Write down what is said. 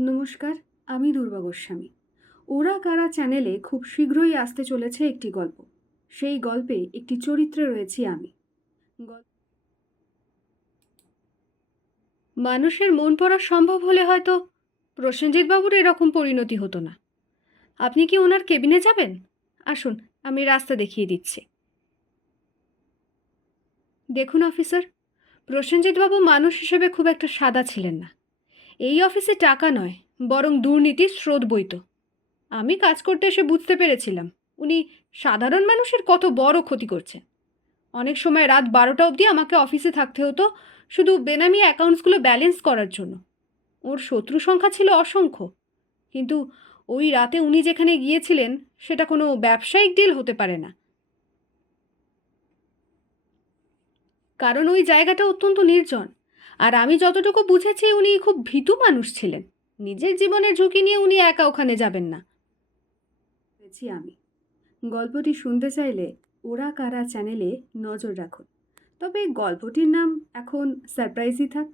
নমস্কার, আমি দুর্বা গোস্বামী। ওরা কারা চ্যানেলে খুব শীঘ্রই আসতে চলেছে একটি গল্প। সেই গল্পে একটি চরিত্রে রয়েছি আমি। মানুষের মন পড়া সম্ভব হলে হয়তো প্রসেনজিৎ বাবুর এরকম পরিণতি হতো না। আপনি কি ওনার কেবিনে যাবেন? আসুন, আমি রাস্তা দেখিয়ে দিচ্ছি। দেখুন অফিসার, প্রসেনজিৎ বাবু মানুষ হিসেবে খুব একটা সাদা ছিলেন না। এই অফিসে টাকা নয়, বরং দুর্নীতির স্রোত বইত। আমি কাজ করতে এসে বুঝতে পেরেছিলাম উনি সাধারণ মানুষের কত বড় ক্ষতি করছেন। অনেক সময় রাত 12টা অবধি আমাকে অফিসে থাকতে হতো শুধু বেনামি অ্যাকাউন্টসগুলো ব্যালেন্স করার জন্য। ওর শত্রু সংখ্যা ছিল অসংখ্য, কিন্তু ওই রাতে উনি যেখানে গিয়েছিলেন সেটা কোনো ব্যবসায়িক ডিল হতে পারে না, কারণ ওই জায়গাটা অত্যন্ত নির্জন। আর আমি যতটুকু বুঝেছি উনি খুব ভীতু মানুষ ছিলেন। নিজের জীবনের ঝুঁকি নিয়ে উনি একা ওখানে যাবেন না। আমি গল্পটি শুনতে চাইলে ওরা কারা চ্যানেলে নজর রাখুন। তবে গল্পটির নাম এখন সারপ্রাইজই থাক।